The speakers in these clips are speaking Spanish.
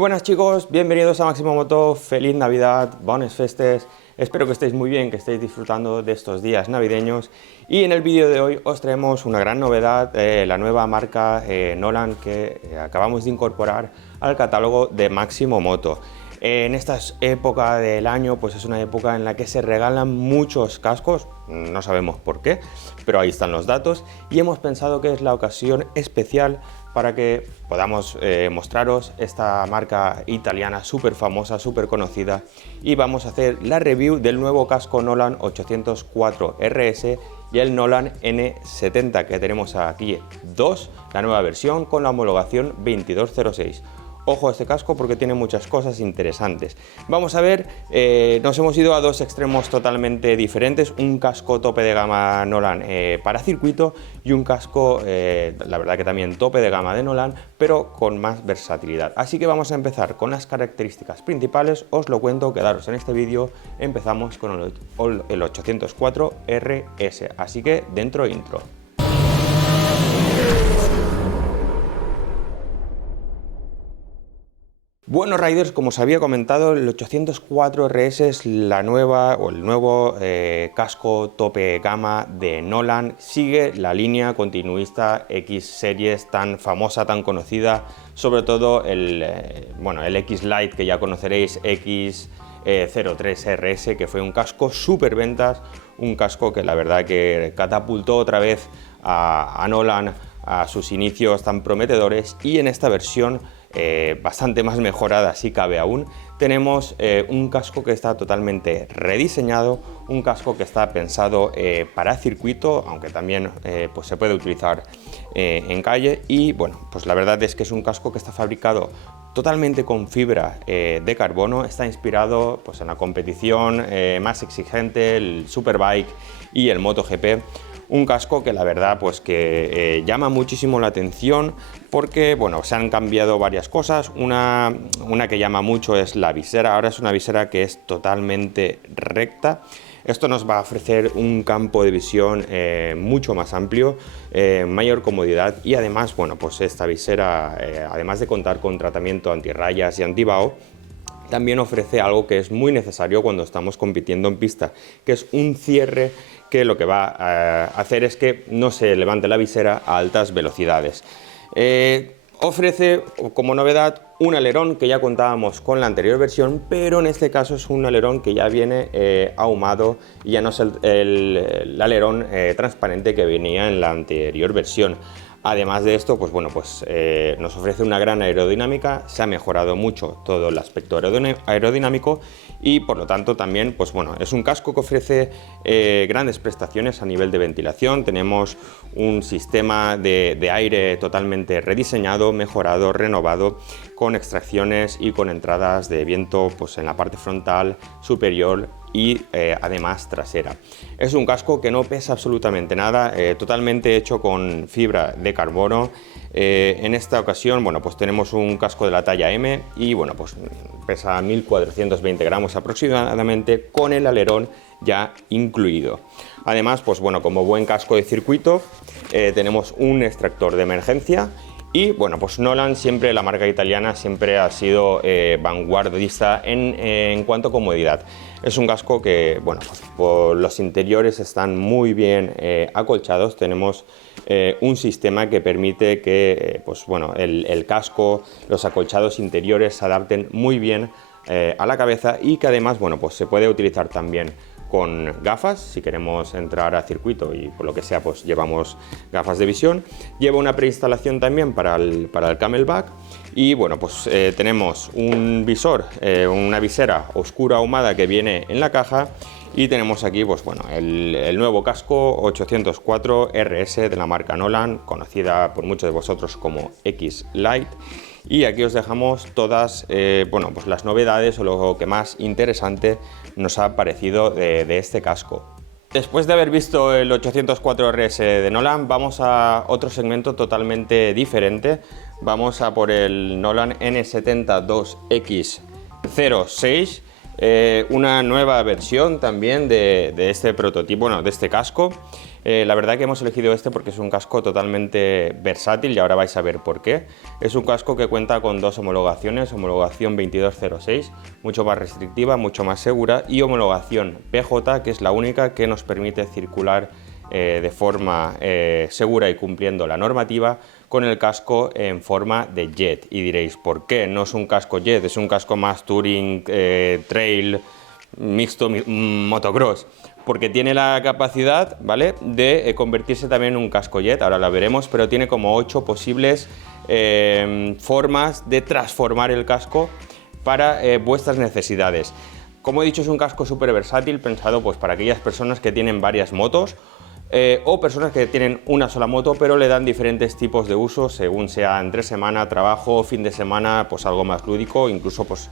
Buenas chicos, bienvenidos a Máximo Moto, feliz Navidad, bones festes, espero que estéis muy bien, que estéis disfrutando de estos días navideños y en el vídeo de hoy os traemos una gran novedad, la nueva marca Nolan que acabamos de incorporar al catálogo de Máximo Moto. En esta época del año, pues es una época en la que se regalan muchos cascos, no sabemos por qué, pero ahí están los datos y hemos pensado que es la ocasión especial para que podamos mostraros esta marca italiana súper famosa, súper conocida, y vamos a hacer la review del nuevo casco Nolan 804 RS y el Nolan N70, que tenemos aquí dos, la nueva versión con la homologación 2206. Ojo a este casco porque tiene muchas cosas interesantes. Vamos a ver, nos hemos ido a dos extremos totalmente diferentes, un casco tope de gama Nolan para circuito y un casco, la verdad que también tope de gama de Nolan, pero con más versatilidad. Así que vamos a empezar con las características principales, os lo cuento, quedaros en este vídeo, empezamos con el 804 RS, así que dentro intro. Bueno, riders, como os había comentado, el 804 RS es la nueva o el nuevo casco tope gama de Nolan. Sigue la línea continuista X Series tan famosa, tan conocida, sobre todo el X Lite, que ya conoceréis, X03 RS, que fue un casco súper ventas, un casco que la verdad que catapultó otra vez a Nolan a sus inicios tan prometedores, y en esta versión bastante más mejorada, si cabe aún, tenemos un casco que está totalmente rediseñado, un casco que está pensado para circuito, aunque también pues se puede utilizar en calle, y bueno, pues la verdad es que es un casco que está fabricado totalmente con fibra de carbono, está inspirado pues en la competición más exigente, el Superbike y el MotoGP. Un casco que la verdad pues que llama muchísimo la atención porque bueno, se han cambiado varias cosas. Una que llama mucho es la visera. Ahora es una visera que es totalmente recta. Esto nos va a ofrecer un campo de visión mucho más amplio, mayor comodidad, y además, bueno, pues esta visera, además de contar con tratamiento antirrayas y antibao, también ofrece algo que es muy necesario cuando estamos compitiendo en pista, que es un cierre que lo que va a hacer es que no se levante la visera a altas velocidades. Ofrece como novedad un alerón que ya contábamos con la anterior versión, pero en este caso es un alerón que ya viene ahumado y ya no es el alerón transparente que venía en la anterior versión. Además de esto, pues bueno, nos ofrece una gran aerodinámica, se ha mejorado mucho todo el aspecto aerodinámico y por lo tanto también, pues bueno, es un casco que ofrece grandes prestaciones a nivel de ventilación. Tenemos un sistema de aire totalmente rediseñado, mejorado, renovado, con extracciones y con entradas de viento pues en la parte frontal, superior y además trasera. Es un casco que no pesa absolutamente nada, totalmente hecho con fibra de carbono. En esta ocasión, bueno, pues tenemos un casco de la talla M y bueno, pues pesa 1420 gramos aproximadamente, con el alerón ya incluido. Además, pues bueno, como buen casco de circuito, tenemos un extractor de emergencia. Y bueno, pues Nolan, siempre, la marca italiana, siempre ha sido vanguardista en cuanto a comodidad. Es un casco que, bueno, pues por los interiores están muy bien acolchados. Tenemos un sistema que permite que pues bueno, el casco, los acolchados interiores se adapten muy bien a la cabeza, y que además, bueno, pues se puede utilizar también con gafas si queremos entrar a circuito y por lo que sea pues llevamos gafas de visión. Lleva una preinstalación también para el Camelback, y bueno, pues tenemos un visor, una visera oscura ahumada que viene en la caja, y tenemos aquí pues bueno, el nuevo casco 804 RS de la marca Nolan, conocida por muchos de vosotros como X Lite. Y aquí os dejamos todas bueno, pues las novedades o lo que más interesante nos ha parecido de este casco. Después de haber visto el 804 RS de Nolan, vamos a otro segmento totalmente diferente. Vamos a por el Nolan N70 2X06, una nueva versión también de este prototipo, bueno, de este casco. La verdad que hemos elegido este porque es un casco totalmente versátil y ahora vais a ver por qué. Es un casco que cuenta con dos homologaciones, homologación 2206, mucho más restrictiva, mucho más segura, y homologación PJ, que es la única que nos permite circular de forma segura y cumpliendo la normativa con el casco en forma de jet. Y diréis, ¿por qué? No es un casco jet, es un casco más touring, trail, mixto, motocross, porque tiene la capacidad, ¿vale?, de convertirse también en un casco jet, ahora la veremos, pero tiene como 8 posibles formas de transformar el casco para vuestras necesidades. Como he dicho, es un casco súper versátil, pensado pues para aquellas personas que tienen varias motos, o personas que tienen una sola moto pero le dan diferentes tipos de usos según sea entre semana, trabajo, fin de semana, pues algo más lúdico. Incluso pues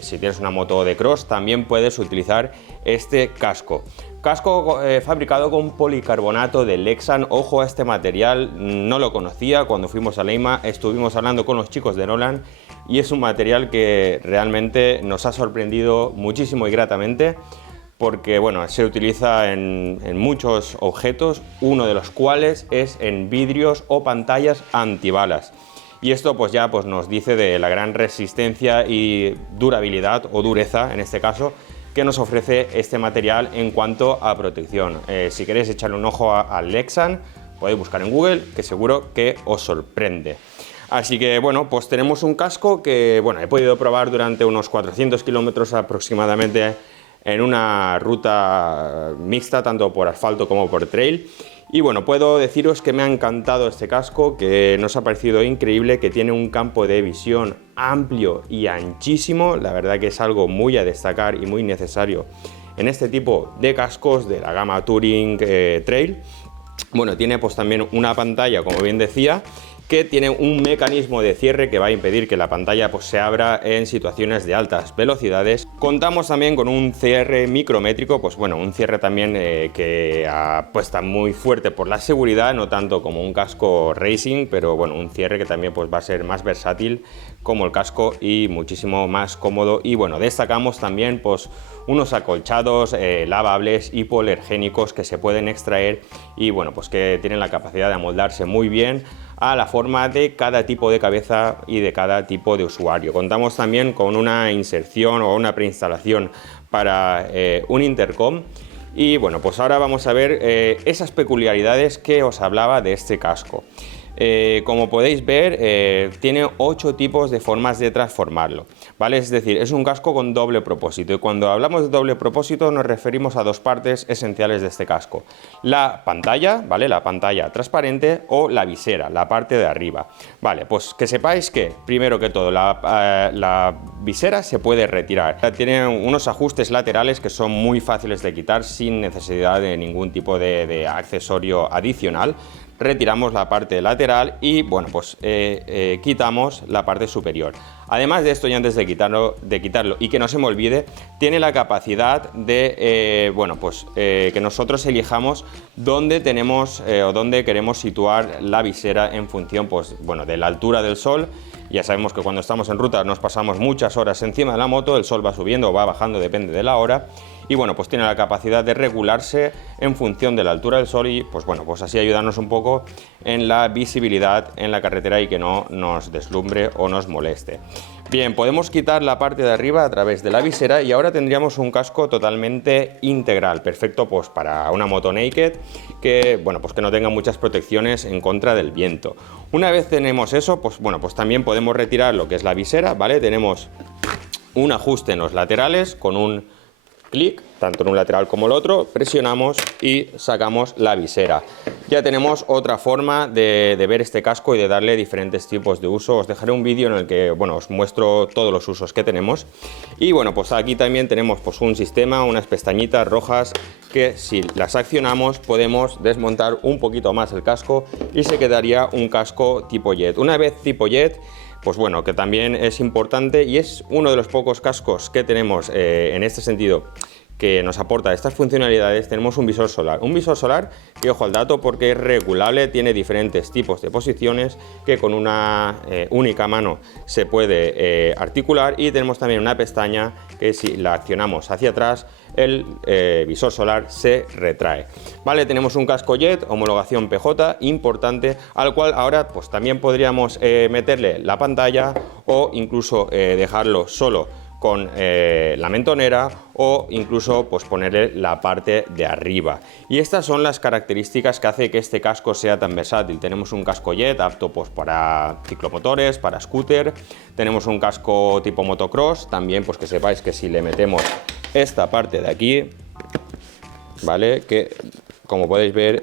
si tienes una moto de cross también puedes utilizar este casco. Casco fabricado con policarbonato de Lexan. Ojo a este material, no lo conocía. Cuando fuimos a Leima estuvimos hablando con los chicos de Nolan y es un material que realmente nos ha sorprendido muchísimo y gratamente, porque bueno, se utiliza en muchos objetos, uno de los cuales es en vidrios o pantallas antibalas. Y esto pues ya pues nos dice de la gran resistencia y durabilidad, o dureza en este caso, que nos ofrece este material en cuanto a protección. Si queréis echarle un ojo al Lexan, podéis buscar en Google, que seguro que os sorprende. Así que bueno, pues tenemos un casco que bueno, he podido probar durante unos 400 kilómetros aproximadamente en una ruta mixta, tanto por asfalto como por trail. Y bueno, puedo deciros que me ha encantado este casco, que nos ha parecido increíble, que tiene un campo de visión amplio y anchísimo. La verdad que es algo muy a destacar y muy necesario en este tipo de cascos de la gama Touring Trail. Bueno, tiene pues también una pantalla, como bien decía, que tiene un mecanismo de cierre que va a impedir que la pantalla pues se abra en situaciones de altas velocidades. Contamos también con un cierre micrométrico, pues bueno, un cierre también que apuesta muy fuerte por la seguridad, no tanto como un casco racing, pero bueno, un cierre que también pues va a ser más versátil como el casco y muchísimo más cómodo. Y bueno, destacamos también pues unos acolchados lavables, hipoalergénicos, que se pueden extraer y bueno, pues que tienen la capacidad de amoldarse muy bien a la forma de cada tipo de cabeza y de cada tipo de usuario. Contamos también con una inserción o una preinstalación para un intercom. Y bueno, pues ahora vamos a ver esas peculiaridades que os hablaba de este casco. Como podéis ver, tiene 8 tipos de formas de transformarlo, ¿vale? Es decir, es un casco con doble propósito, y cuando hablamos de doble propósito nos referimos a dos partes esenciales de este casco: la pantalla, ¿vale?, la pantalla transparente, o la visera, la parte de arriba. Vale, pues que sepáis que, primero que todo, la visera se puede retirar. Tiene unos ajustes laterales que son muy fáciles de quitar sin necesidad de ningún tipo de accesorio adicional. Retiramos la parte lateral y bueno, pues quitamos la parte superior. Además de esto, y antes de quitarlo y que no se me olvide, tiene la capacidad de bueno, pues que nosotros elijamos dónde tenemos o dónde queremos situar la visera en función pues bueno, de la altura del sol. Ya sabemos que cuando estamos en ruta nos pasamos muchas horas encima de la moto, el sol va subiendo o va bajando, depende de la hora, y bueno, pues tiene la capacidad de regularse en función de la altura del sol y pues bueno, pues así ayudarnos un poco en la visibilidad en la carretera y que no nos deslumbre o nos moleste. Bien, podemos quitar la parte de arriba a través de la visera y ahora tendríamos un casco totalmente integral, perfecto pues para una moto naked que, bueno, pues que no tenga muchas protecciones en contra del viento. Una vez tenemos eso, pues bueno, pues también podemos retirar lo que es la visera, ¿vale? Tenemos un ajuste en los laterales con un clic, tanto en un lateral como el otro, presionamos y sacamos la visera. Ya tenemos otra forma de ver este casco y de darle diferentes tipos de uso. Os dejaré un vídeo en el que bueno, os muestro todos los usos que tenemos. Y bueno, pues aquí también tenemos pues un sistema, unas pestañitas rojas que si las accionamos podemos desmontar un poquito más el casco y se quedaría un casco tipo jet. Una vez tipo jet, pues bueno, que también es importante y es uno de los pocos cascos que tenemos en este sentido que nos aporta estas funcionalidades, tenemos un visor solar. Un visor solar que, ojo al dato, porque es regulable, tiene diferentes tipos de posiciones que con una única mano se puede articular, y tenemos también una pestaña que si la accionamos hacia atrás, el visor solar se retrae. Vale, tenemos un casco Jet, homologación PJ, importante, al cual ahora pues también podríamos meterle la pantalla o incluso dejarlo solo con la mentonera, o incluso pues ponerle la parte de arriba. Y estas son las características que hace que este casco sea tan versátil. Tenemos un casco Jet apto pues para ciclomotores, para scooter. Tenemos un casco tipo motocross, también pues que sepáis que si le metemos esta parte de aquí, vale, que como podéis ver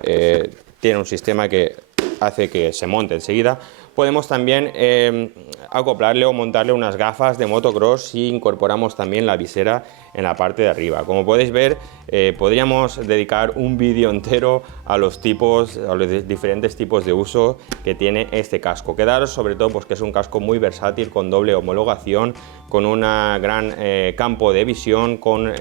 tiene un sistema que hace que se monte enseguida. Podemos también acoplarle o montarle unas gafas de motocross si incorporamos también la visera en la parte de arriba. Como podéis ver, podríamos dedicar un vídeo entero a los diferentes tipos de uso que tiene este casco. Quedaros sobre todo pues que es un casco muy versátil, con doble homologación, con un gran campo de visión, con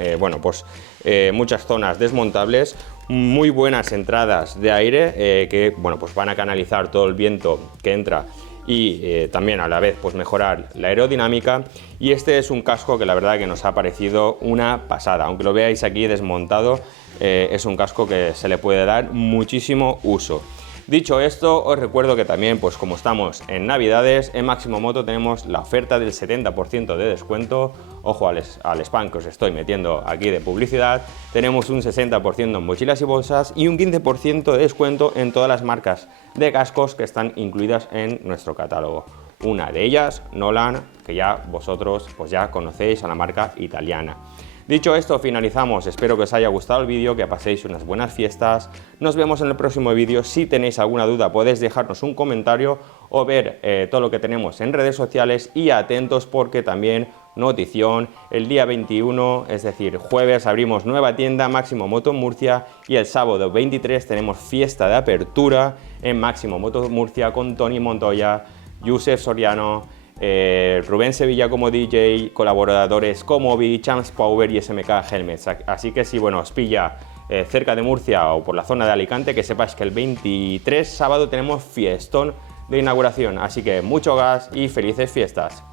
muchas zonas desmontables, muy buenas entradas de aire que pues van a canalizar todo el viento que entra y también a la vez pues mejorar la aerodinámica. Y este es un casco que la verdad que nos ha parecido una pasada, aunque lo veáis aquí desmontado, es un casco que se le puede dar muchísimo uso. Dicho esto, os recuerdo que también, pues como estamos en Navidades, en Máximo Moto tenemos la oferta del 70% de descuento. Ojo al spam que os estoy metiendo aquí de publicidad. Tenemos un 60% en mochilas y bolsas y un 15% de descuento en todas las marcas de cascos que están incluidas en nuestro catálogo. Una de ellas, Nolan, que ya vosotros pues ya conocéis a la marca italiana. Dicho esto, finalizamos. Espero que os haya gustado el vídeo, que paséis unas buenas fiestas. Nos vemos en el próximo vídeo. Si tenéis alguna duda podéis dejarnos un comentario o ver todo lo que tenemos en redes sociales, y atentos porque también notición, el día 21, es decir, jueves, abrimos nueva tienda Máximo Moto Murcia, y el sábado 23 tenemos fiesta de apertura en Máximo Moto Murcia con Tony Montoya, Josep Soriano, Rubén Sevilla como DJ, colaboradores como Obi, Champs Power y SMK Helmets. Así que si os pilla cerca de Murcia o por la zona de Alicante, que sepáis que el 23 sábado tenemos fiestón de inauguración. Así que mucho gas y felices fiestas.